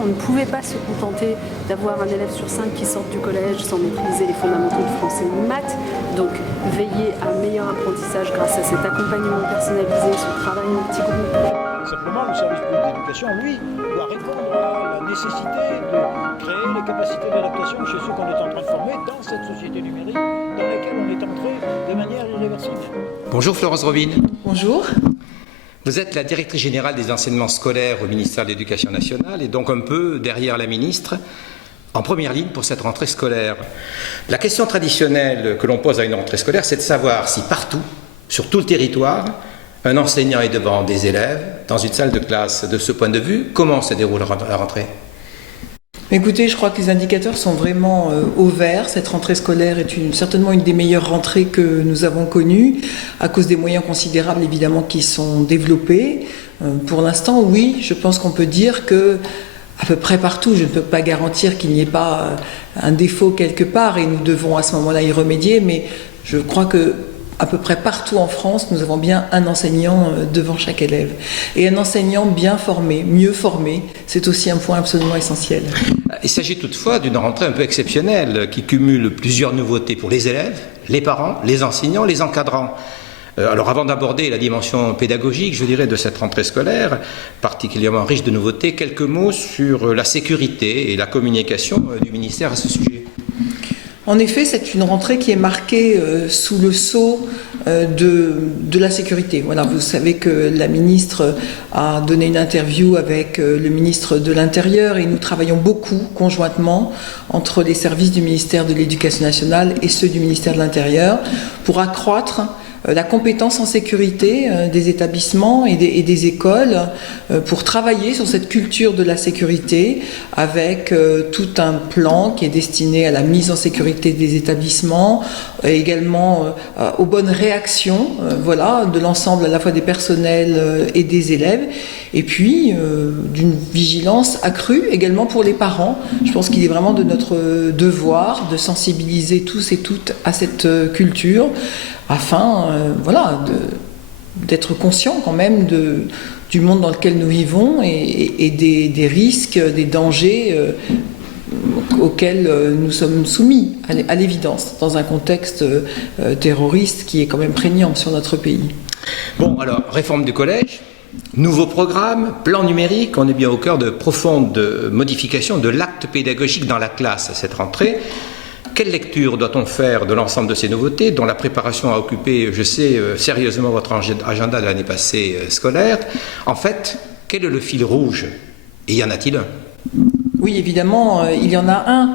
On ne pouvait pas se contenter d'avoir un élève sur 5 qui sort du collège sans maîtriser les fondamentaux de français et de maths. Donc veiller à un meilleur apprentissage grâce à cet accompagnement personnalisé, ce travail en petits groupes. Simplement, le service public d'éducation, lui, doit répondre à la nécessité de créer les capacités d'adaptation chez ceux qu'on est en train de former dans cette société numérique dans laquelle on est entré de manière irréversible. Bonjour Florence Robine. Bonjour. Vous êtes la directrice générale des enseignements scolaires au ministère de l'Éducation nationale et donc un peu derrière la ministre, en première ligne pour cette rentrée scolaire. La question traditionnelle que l'on pose à une rentrée scolaire, c'est de savoir si partout, sur tout le territoire, un enseignant est devant des élèves dans une salle de classe. De ce point de vue, comment se déroule la rentrée ? Écoutez, je crois que les indicateurs sont vraiment au vert. Cette rentrée scolaire est certainement une des meilleures rentrées que nous avons connues, à cause des moyens considérables évidemment qui sont développés. Pour l'instant, oui, je pense qu'on peut dire que à peu près partout, je ne peux pas garantir qu'il n'y ait pas un défaut quelque part et nous devons à ce moment-là y remédier, mais je crois que à peu près partout en France, nous avons bien un enseignant devant chaque élève. Et un enseignant bien formé, mieux formé, c'est aussi un point absolument essentiel. Il s'agit toutefois d'une rentrée un peu exceptionnelle qui cumule plusieurs nouveautés pour les élèves, les parents, les enseignants, les encadrants. Alors avant d'aborder la dimension pédagogique, je dirais, de cette rentrée scolaire, particulièrement riche de nouveautés, quelques mots sur la sécurité et la communication du ministère à ce sujet. En effet, c'est une rentrée qui est marquée sous le sceau de la sécurité. Voilà, vous savez que la ministre a donné une interview avec le ministre de l'Intérieur et nous travaillons beaucoup conjointement entre les services du ministère de l'Éducation nationale et ceux du ministère de l'Intérieur pour accroître la compétence en sécurité des établissements et des écoles pour travailler sur cette culture de la sécurité avec tout un plan qui est destiné à la mise en sécurité des établissements, également aux bonnes réactions voilà, de l'ensemble à la fois des personnels et des élèves, et puis d'une vigilance accrue également pour les parents. Je pense qu'il est vraiment de notre devoir de sensibiliser tous et toutes à cette culture afin voilà, d'être conscients quand même du monde dans lequel nous vivons et des risques, des dangers auxquels nous sommes soumis, à l'évidence, dans un contexte terroriste qui est quand même prégnant sur notre pays. Bon, alors, réforme du collège, nouveau programme, plan numérique, on est bien au cœur de profondes modifications de l'acte pédagogique dans la classe à cette rentrée. Quelle lecture doit-on faire de l'ensemble de ces nouveautés dont la préparation a occupé, je sais, sérieusement votre agenda de l'année passée scolaire? En fait, quel est le fil rouge? Et y en a-t-il un? Oui, évidemment, il y en a un.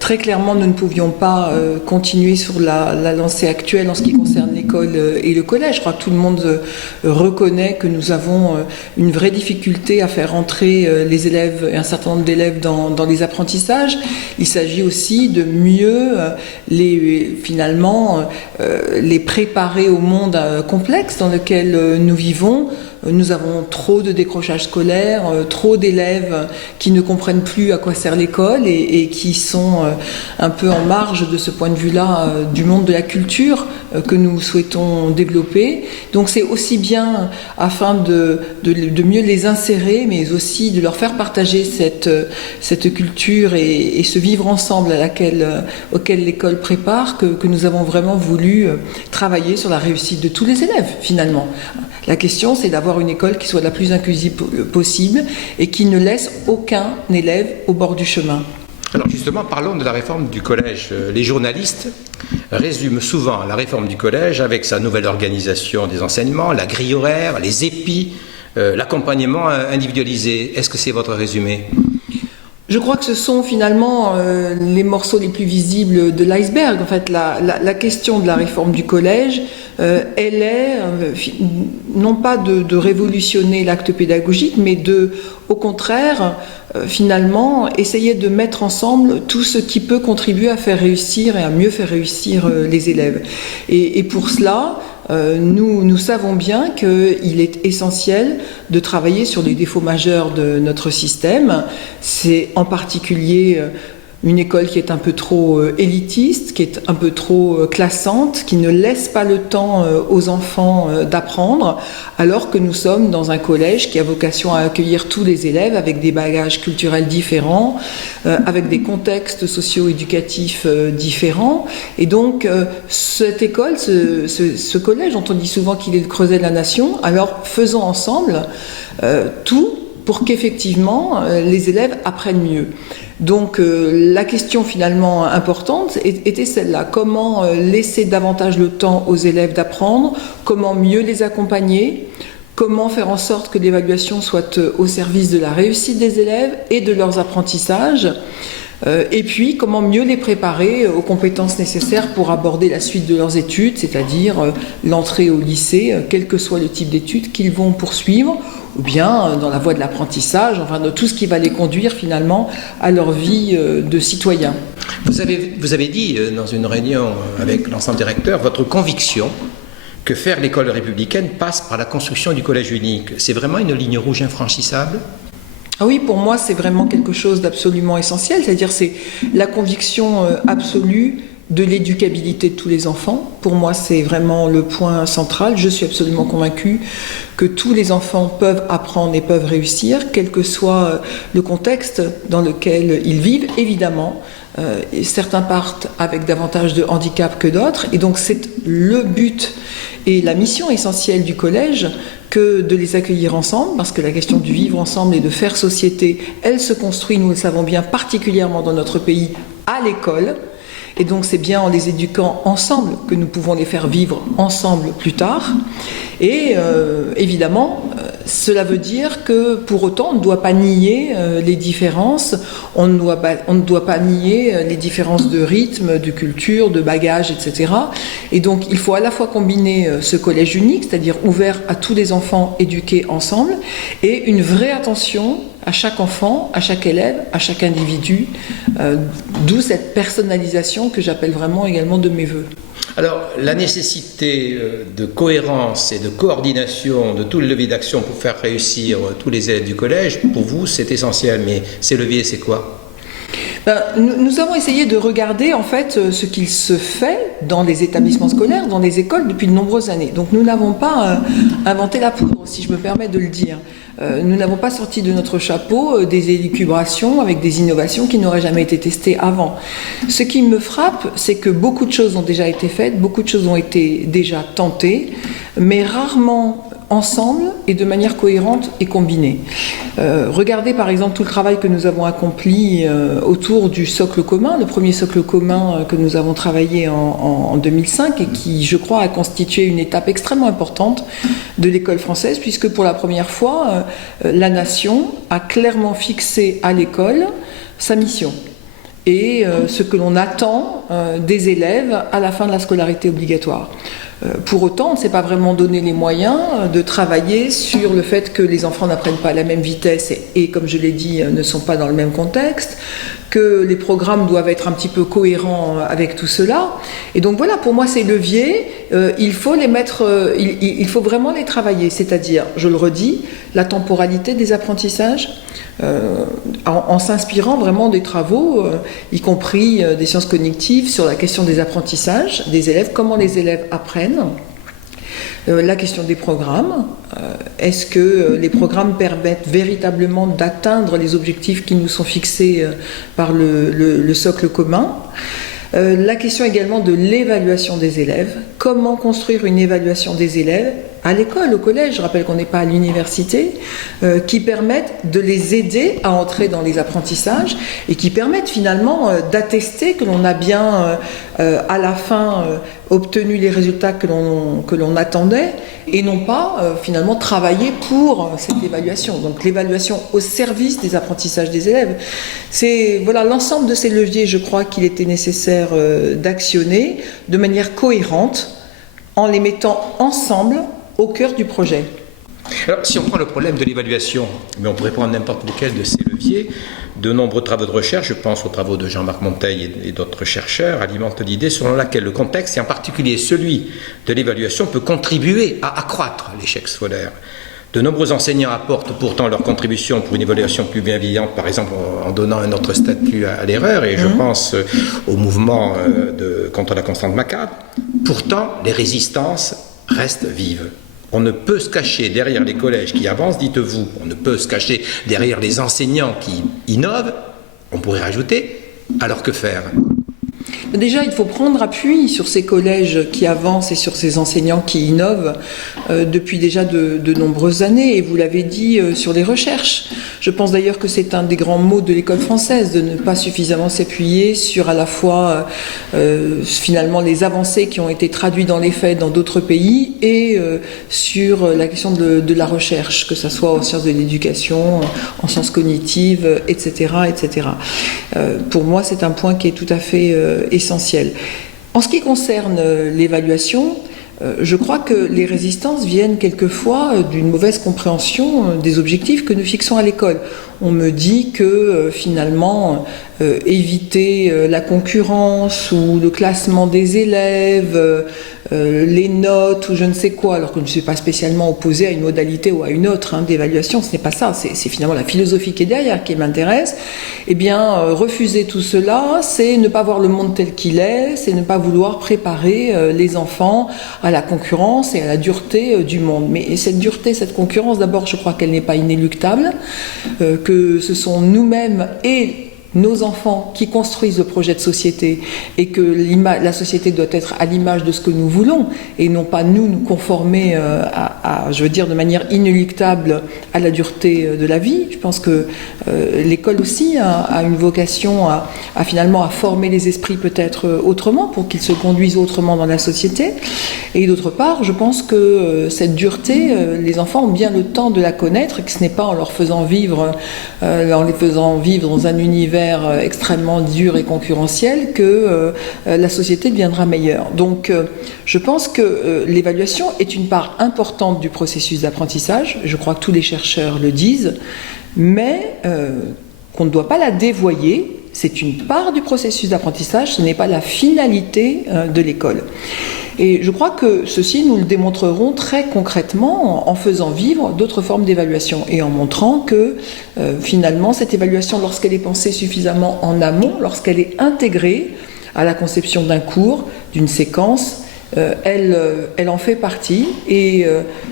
Très clairement, nous ne pouvions pas continuer sur la lancée actuelle en ce qui concerne l'école et le collège. Je crois que tout le monde reconnaît que nous avons une vraie difficulté à faire entrer les élèves et un certain nombre d'élèves dans les apprentissages. Il s'agit aussi de mieux les préparer au monde complexe dans lequel nous vivons. Nous avons trop de décrochage scolaire, trop d'élèves qui ne comprennent plus à quoi sert l'école et qui sont un peu en marge de ce point de vue-là du monde de la culture que nous souhaitons développer. Donc c'est aussi bien afin de mieux les insérer, mais aussi de leur faire partager cette culture et ce vivre ensemble auquel l'école prépare que nous avons vraiment voulu travailler sur la réussite de tous les élèves finalement. La question, c'est d'avoir une école qui soit la plus inclusive possible et qui ne laisse aucun élève au bord du chemin. Alors justement, parlons de la réforme du collège. Les journalistes résument souvent la réforme du collège avec sa nouvelle organisation des enseignements, la grille horaire, les épis, l'accompagnement individualisé. Est-ce que c'est votre résumé ? Je crois que ce sont finalement les morceaux les plus visibles de l'iceberg. En fait, la question de la réforme du collège, elle est non pas de révolutionner l'acte pédagogique, mais au contraire, finalement, essayer de mettre ensemble tout ce qui peut contribuer à faire réussir et à mieux faire réussir les élèves. Et pour cela, nous savons bien qu'il est essentiel de travailler sur les défauts majeurs de notre système. C'est en particulier une école qui est un peu trop élitiste, qui est un peu trop classante, qui ne laisse pas le temps aux enfants d'apprendre, alors que nous sommes dans un collège qui a vocation à accueillir tous les élèves avec des bagages culturels différents, avec des contextes socio-éducatifs différents. Et donc, cette école, ce collège dont on dit souvent qu'il est le creuset de la nation, alors faisons ensemble tout pour qu'effectivement les élèves apprennent mieux. Donc la question finalement importante était celle-là. Comment laisser davantage le temps aux élèves d'apprendre? Comment mieux les accompagner? Comment faire en sorte que l'évaluation soit au service de la réussite des élèves et de leurs apprentissages? Et puis, comment mieux les préparer aux compétences nécessaires pour aborder la suite de leurs études, c'est-à-dire l'entrée au lycée, quel que soit le type d'études qu'ils vont poursuivre, ou bien dans la voie de l'apprentissage, enfin de tout ce qui va les conduire finalement à leur vie de citoyens. Vous avez dit dans une réunion avec l'ensemble des recteurs votre conviction que faire l'école républicaine passe par la construction du collège unique. C'est vraiment une ligne rouge infranchissable ? Ah oui, pour moi, c'est vraiment quelque chose d'absolument essentiel, c'est-à-dire c'est la conviction absolue de l'éducabilité de tous les enfants. Pour moi, c'est vraiment le point central. Je suis absolument convaincue que tous les enfants peuvent apprendre et peuvent réussir, quel que soit le contexte dans lequel ils vivent, évidemment. Certains partent avec davantage de handicap que d'autres, et donc c'est le but et la mission essentielle du collège que de les accueillir ensemble, parce que la question du vivre ensemble et de faire société, elle se construit, nous le savons bien, particulièrement dans notre pays, à l'école. Et donc c'est bien en les éduquant ensemble que nous pouvons les faire vivre ensemble plus tard. Et évidemment, cela veut dire que pour autant, on ne doit pas nier les différences, on ne doit pas nier les différences de rythme, de culture, de bagage, etc. Et donc il faut à la fois combiner ce collège unique, c'est-à-dire ouvert à tous les enfants éduqués ensemble, et une vraie attention à chaque enfant, à chaque élève, à chaque individu, d'où cette personnalisation que j'appelle vraiment également de mes voeux. Alors, la nécessité de cohérence et de coordination de tout le levier d'action pour faire réussir tous les élèves du collège, pour vous, c'est essentiel. Mais ces leviers, c'est quoi ? Nous avons essayé de regarder en fait ce qu'il se fait dans les établissements scolaires, dans les écoles depuis de nombreuses années. Donc nous n'avons pas inventé la poudre, si je me permets de le dire. Nous n'avons pas sorti de notre chapeau des élucubrations avec des innovations qui n'auraient jamais été testées avant. Ce qui me frappe, c'est que beaucoup de choses ont déjà été faites, beaucoup de choses ont été déjà tentées, mais rarement ensemble et de manière cohérente et combinée. Regardez par exemple tout le travail que nous avons accompli autour du socle commun, le premier socle commun que nous avons travaillé en 2005 et qui, je crois, a constitué une étape extrêmement importante de l'école française, puisque pour la première fois, la nation a clairement fixé à l'école sa mission et ce que l'on attend des élèves à la fin de la scolarité obligatoire. Pour autant, on ne s'est pas vraiment donné les moyens de travailler sur le fait que les enfants n'apprennent pas à la même vitesse et, comme je l'ai dit, ne sont pas dans le même contexte, que les programmes doivent être un petit peu cohérents avec tout cela. Et donc voilà, pour moi, ces leviers, il faut les mettre, il faut vraiment les travailler, c'est-à-dire, je le redis, la temporalité des apprentissages, en s'inspirant vraiment des travaux, y compris des sciences cognitives, sur la question des apprentissages des élèves, comment les élèves apprennent. La question des programmes, est-ce que les programmes permettent véritablement d'atteindre les objectifs qui nous sont fixés par le socle commun? La question également de l'évaluation des élèves. Comment construire une évaluation des élèves à l'école, au collège, je rappelle qu'on n'est pas à l'université, qui permettent de les aider à entrer dans les apprentissages et qui permettent finalement d'attester que l'on a bien à la fin obtenu les résultats que l'on attendait et non pas finalement travailler pour cette évaluation. Donc l'évaluation au service des apprentissages des élèves. C'est voilà l'ensemble de ces leviers, je crois qu'il était nécessaire d'actionner de manière cohérente en les mettant ensemble au cœur du projet. Alors, si on prend le problème de l'évaluation, mais on pourrait prendre n'importe lequel de ces leviers, de nombreux travaux de recherche, je pense aux travaux de Jean-Marc Monteil et d'autres chercheurs, alimentent l'idée selon laquelle le contexte, et en particulier celui de l'évaluation, peut contribuer à accroître l'échec scolaire. De nombreux enseignants apportent pourtant leur contribution pour une évaluation plus bienveillante, par exemple en donnant un autre statut à l'erreur, et je pense au mouvement contre la constante macabre. Pourtant, les résistances restent vives. On ne peut se cacher derrière les collèges qui avancent, dites-vous, on ne peut se cacher derrière les enseignants qui innovent, on pourrait rajouter, alors que faire ? Déjà, il faut prendre appui sur ces collèges qui avancent et sur ces enseignants qui innovent depuis déjà de nombreuses années. Et vous l'avez dit sur les recherches. Je pense d'ailleurs que c'est un des grands maux de l'école française, de ne pas suffisamment s'appuyer sur à la fois finalement les avancées qui ont été traduites dans les faits dans d'autres pays et sur la question de la recherche, que ce soit en sciences de l'éducation, en sciences cognitives, etc. etc. Pour moi, c'est un point qui est tout à fait essentiel. En ce qui concerne l'évaluation, je crois que les résistances viennent quelquefois d'une mauvaise compréhension des objectifs que nous fixons à l'école. On me dit que finalement, éviter la concurrence ou le classement des élèves, les notes ou je ne sais quoi, alors que je ne suis pas spécialement opposée à une modalité ou à une autre d'évaluation, ce n'est pas ça, c'est finalement la philosophie qui est derrière qui m'intéresse. Eh bien, refuser tout cela, c'est ne pas voir le monde tel qu'il est, c'est ne pas vouloir préparer les enfants à la concurrence et à la dureté du monde. Mais cette dureté, cette concurrence, d'abord, je crois qu'elle n'est pas inéluctable, que ce sont nous-mêmes et nos enfants qui construisent le projet de société et que la société doit être à l'image de ce que nous voulons et non pas nous conformer je veux dire de manière inéluctable à la dureté de la vie. Je pense que l'école aussi a une vocation finalement à former les esprits peut-être autrement pour qu'ils se conduisent autrement dans la société. Et d'autre part, je pense que cette dureté, les enfants ont bien le temps de la connaître et que ce n'est pas en leur faisant vivre dans un univers extrêmement dur et concurrentiel que la société deviendra meilleure. Donc je pense que l'évaluation est une part importante du processus d'apprentissage, je crois que tous les chercheurs le disent, mais qu'on ne doit pas la dévoyer. C'est une part du processus d'apprentissage, ce n'est pas la finalité de l'école. Et je crois que ceci, nous le démontrerons très concrètement en faisant vivre d'autres formes d'évaluation et en montrant que finalement cette évaluation, lorsqu'elle est pensée suffisamment en amont, lorsqu'elle est intégrée à la conception d'un cours, d'une séquence, elle en fait partie et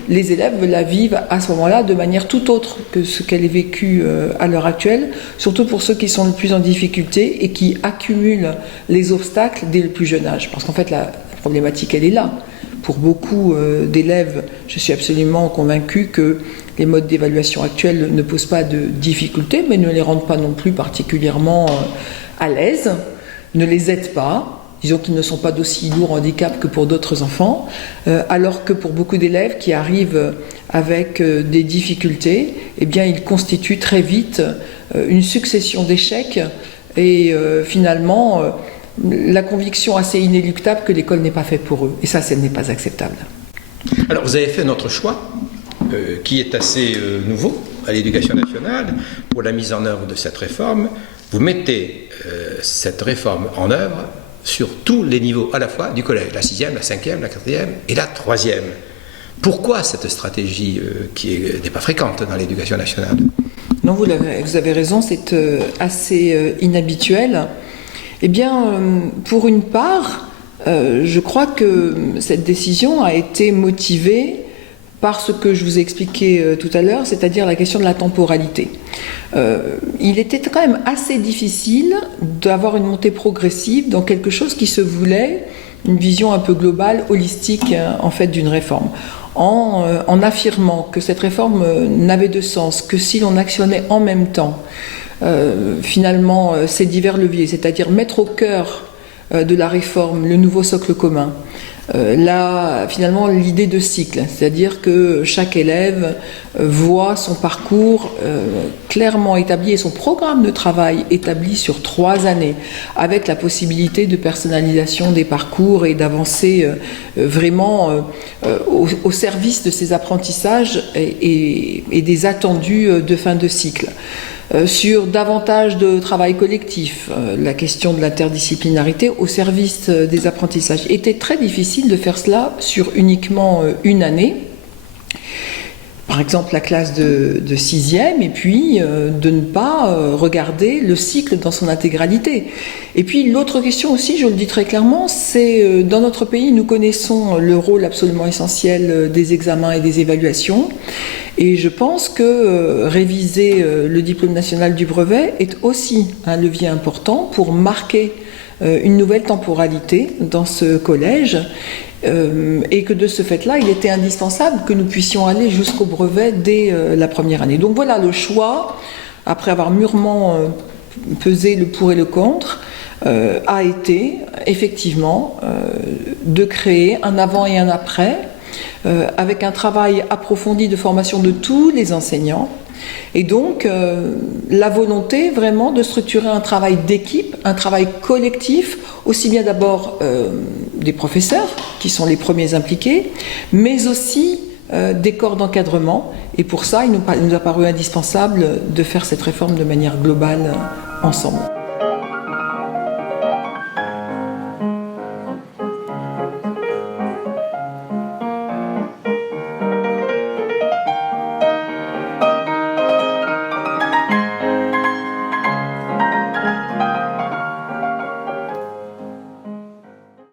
les élèves la vivent à ce moment-là de manière tout autre que ce qu'elle est vécue à l'heure actuelle, surtout pour ceux qui sont le plus en difficulté et qui accumulent les obstacles dès le plus jeune âge. Parce qu'en fait, la problématique, elle est là. Pour beaucoup d'élèves, je suis absolument convaincue que les modes d'évaluation actuels ne posent pas de difficultés, mais ne les rendent pas non plus particulièrement à l'aise, ne les aident pas. Disons qu'ils ne sont pas d'aussi lourd handicap que pour d'autres enfants, alors que pour beaucoup d'élèves qui arrivent avec des difficultés, eh bien, ils constituent très vite une succession d'échecs et finalement la conviction assez inéluctable que l'école n'est pas faite pour eux. Et ça, ce n'est pas acceptable. Alors, vous avez fait notre choix, qui est assez nouveau à l'Éducation nationale, pour la mise en œuvre de cette réforme. Vous mettez cette réforme en œuvre sur tous les niveaux, à la fois du collège, la 6e, la 5e, la 4e et la 3e. Pourquoi cette stratégie qui n'est pas fréquente dans l'Éducation nationale ? Non, vous avez raison, c'est assez inhabituel. Eh bien, pour une part, je crois que cette décision a été motivée par ce que je vous ai expliqué tout à l'heure, c'est-à-dire la question de la temporalité. Il était quand même assez difficile d'avoir une montée progressive dans quelque chose qui se voulait une vision un peu globale, holistique en fait d'une réforme. En affirmant que cette réforme n'avait de sens que si l'on actionnait en même temps finalement ces divers leviers, c'est-à-dire mettre au cœur de la réforme le nouveau socle commun, là, finalement, l'idée de cycle, c'est-à-dire que chaque élève voit son parcours clairement établi et son programme de travail établi sur 3 années, avec la possibilité de personnalisation des parcours et d'avancer vraiment au service de ces apprentissages et des attendus de fin de cycle. Sur davantage de travail collectif, la question de l'interdisciplinarité au service des apprentissages. Il était très difficile de faire cela sur uniquement une année. par exemple la classe de 6e, et puis de ne pas regarder le cycle dans son intégralité. Et puis l'autre question aussi, je le dis très clairement, c'est dans notre pays, nous connaissons le rôle absolument essentiel des examens et des évaluations. Et je pense que réviser le diplôme national du brevet est aussi un levier important pour marquer une nouvelle temporalité dans ce collège. Et que de ce fait-là, il était indispensable que nous puissions aller jusqu'au brevet dès la première année. Donc voilà le choix, après avoir mûrement pesé le pour et le contre, a été effectivement de créer un avant et un après, avec un travail approfondi de formation de tous les enseignants, et donc la volonté vraiment de structurer un travail d'équipe, un travail collectif, aussi bien d'abord des professeurs, qui sont les premiers impliqués, mais aussi des corps d'encadrement. Et pour ça, il nous a paru indispensable de faire cette réforme de manière globale ensemble.